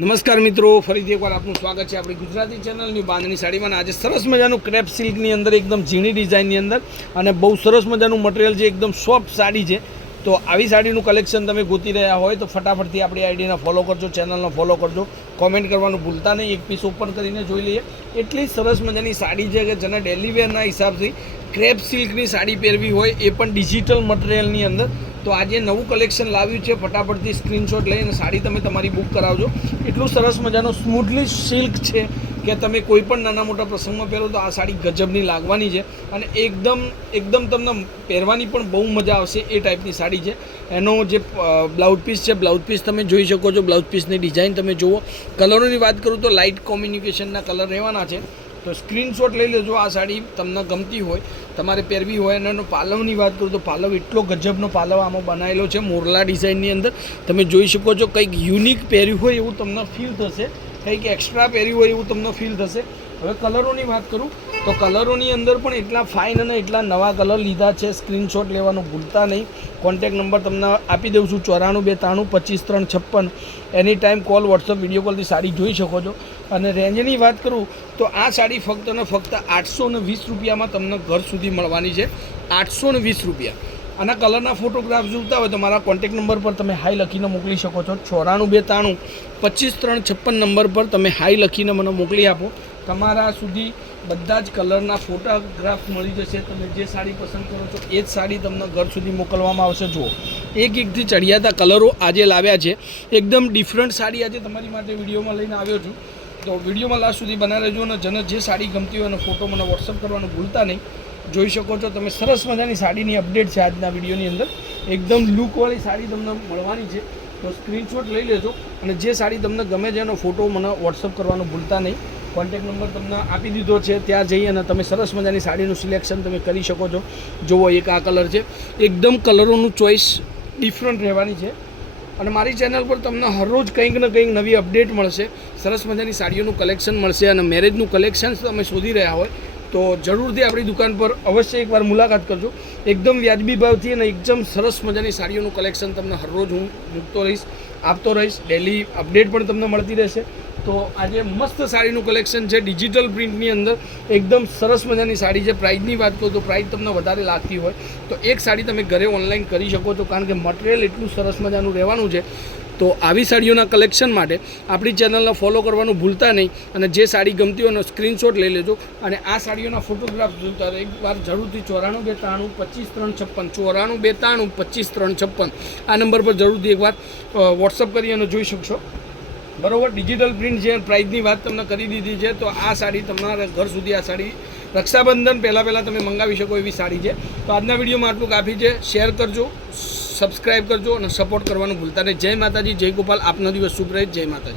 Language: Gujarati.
નમસ્કાર મિત્રો, ફરીથી એકવાર આપનું સ્વાગત છે આપણી ગુજરાતી ચેનલની બાંધણી સાડીમાં. આજે સરસ મજાનું ક્રેપ સિલ્કની અંદર એકદમ ઝીણી ડિઝાઇનની અંદર અને બહુ સરસ મજાનું મટીરિયલ છે, એકદમ સોફ્ટ સાડી છે. તો આવી સાડીનું કલેક્શન તમે ગોતી રહ્યા હોય તો ફટાફટથી આપણી આઈડીને ફોલો કરજો, ચેનલને ફોલો કરજો, કોમેન્ટ કરવાનું ભૂલતા નહીં. એક પીસ ઓપન કરીને જોઈ લઈએ. એટલી સરસ મજાની સાડી છે કે જેને ડેલી વેરના હિસાબથી ક્રેપ સિલ્કની સાડી પહેરવી હોય, એ પણ ડિજિટલ મટીરિયલની અંદર. તો આજે નવું કલેક્શન લાવ્યું છે, ફટાફટથી સ્ક્રીનશોટ લઈને સાડી તમે તમારી બુક કરાવજો. એટલું સરસ મજાનો સ્મૂથલી સિલ્ક છે કે તમે કોઈ પણ નાના મોટા પ્રસંગમાં પહેરો તો આ સાડી ગજબની લાગવાની છે અને એકદમ તમને પહેરવાની પણ બહુ મજા આવશે એ ટાઈપની સાડી છે. એનો જે બ્લાઉઝ પીસ છે, બ્લાઉઝ પીસ તમે જોઈ શકો છો. બ્લાઉઝ પીસની ડિઝાઇન તમે જુઓ. કલરોની વાત કરું તો લાઇટ કોમ્યુનિકેશનના કલર રહેવાના છે. તો સ્ક્રીનશોટ લઈ લેજો. આ સાડી તમને ગમતી હોય, તમારે પહેરવી હોય. અને એનો પાલવની વાત કરું તો પાલવ એટલો ગજબનો પાલવ આમાં બનાવેલો છે મોરલા ડિઝાઇનની અંદર. તમે જોઈ શકો છો. કંઈક યુનિક પહેર્યું હોય એવું તમને ફીલ થશે, કંઈક એક્સ્ટ્રા પહેર્યું હોય એવું તમને ફીલ થશે. હવે કલરોની વાત કરું તો કલરોની અંદર પણ એટલા ફાઇન અને એટલા નવા કલર લીધા છે. સ્ક્રીનશોટ લેવાનું ભૂલતા નહીં. કોન્ટેક નંબર તમને આપી દઉં છું, 94 92 25 3 56. Any time call, WhatsApp, video કોલથી સાડી જોઈ શકો છો. અને રેન્જની વાત કરું તો આ સાડી ફક્ત ને ફક્ત 820 રૂપિયામાં તમને ઘર સુધી મળવાની છે. 820 રૂપિયા. આના કલરના ફોટોગ્રાફ જોતા હોય તો મારા કોન્ટેક નંબર પર તમે હાઈ લખીને મોકલી શકો છો. 94 92 25 3 56 નંબર પર તમે હાઈ લખીને મને મોકલી આપો. તમારા સુધી બધા જ કલરના ફોટોગ્રાફ મળી જશે. તમે જે સાડી પસંદ કરો છો એ જ સાડી તમને ઘર સુધી મોકલવામાં આવશે. જુઓ, એકથી ચડિયાતા કલરો આજે લાવ્યા છે. એકદમ ડિફરન્ટ સાડી આજે તમારી માટે વિડીયોમાં લઈને આવ્યો છું. તો વિડીયોમાં લાસ્ટ સુધી બનાવી રહેજો અને જેને જે સાડી ગમતી હોય એનો ફોટો મને વોટ્સઅપ કરવાનું ભૂલતા નહીં. જોઈ શકો છો તમે, સરસ મજાની સાડીની અપડેટ છે આજના વિડીયોની અંદર. એકદમ લુકવાળી સાડી તમને મળવાની છે. તો સ્ક્રીનશોટ લઈ લેજો અને જે સાડી તમને ગમે છે એનો ફોટો મને વોટ્સઅપ કરવાનું ભૂલતા નહીં. કોન્ટેક નંબર તમને આપી દીધો છે, ત્યાં જઈ અને તમે સરસ મજાની સાડીનું સિલેક્શન તમે કરી શકો છો. જુઓ, એક આ કલર છે. એકદમ કલરોનું ચોઈસ ડિફરન્ટ રહેવાની છે. અને મારી ચેનલ પર તમને હરરોજ કંઈક ને કંઈક નવી અપડેટ મળશે. સરસ મજાની સાડીઓનું કલેક્શન મળશે. અને મેરેજનું કલેક્શન તમે શોધી રહ્યા હોય તો જરૂરથી આપણી દુકાન પર અવશ્ય એકવાર મુલાકાત કરજો. એકદમ વ્યાજબી ભાવથી અને એકદમ સરસ મજાની સાડીઓનું કલેક્શન તમને હરરોજ હું મૂકતો રહીશ, આપતો રહીશ. ડેલી અપડેટ પણ તમને મળતી રહેશે. તો આજે મસ્ત સાડીનું કલેક્શન છે ડિજિટલ પ્રિન્ટની અંદર. એકદમ સરસ મજાની સાડી છે. પ્રાઇસની વાત કરું તો પ્રાઇસ તમને વધારે લાગતી હોય તો એક સાડી તમે ઘરે ઓનલાઈન કરી શકો છો, કારણ કે મટીરિયલ એટલું સરસ મજાનું રહેવાનું છે. તો આવી સાડીઓના કલેક્શન માટે આપણી ચેનલને ફોલો કરવાનું ભૂલતા નહીં. અને જે સાડી ગમતી હોય એનો સ્ક્રીનશોટ લઈ લેજો. અને આ સાડીઓના ફોટોગ્રાફ જોતા એકવાર જરૂરથી 94 92 25 3 56 94 92 25 3 56 આ નંબર પર જરૂરથી એકવાર વોટ્સઅપ કરી અને જોઈ શકશો. બરાબર, ડિજિટલ પ્રિન્ટ છે. પ્રાઇસની વાત તમને કરી દીધી છે. તો આ સાડી તમારા ઘર સુધી, આ સાડી રક્ષાબંધન પહેલાં તમે મંગાવી શકો એવી સાડી છે. તો આજના વિડીયોમાં આટલું કાફી છે. શેર કરજો, સબસ્ક્રાઈબ કરજો અને સપોર્ટ કરવાનું ભૂલતા નહીં. જય માતાજી, જય ગોપાલ. આપનો દિવસ શુભ રહે. જય માતાજી.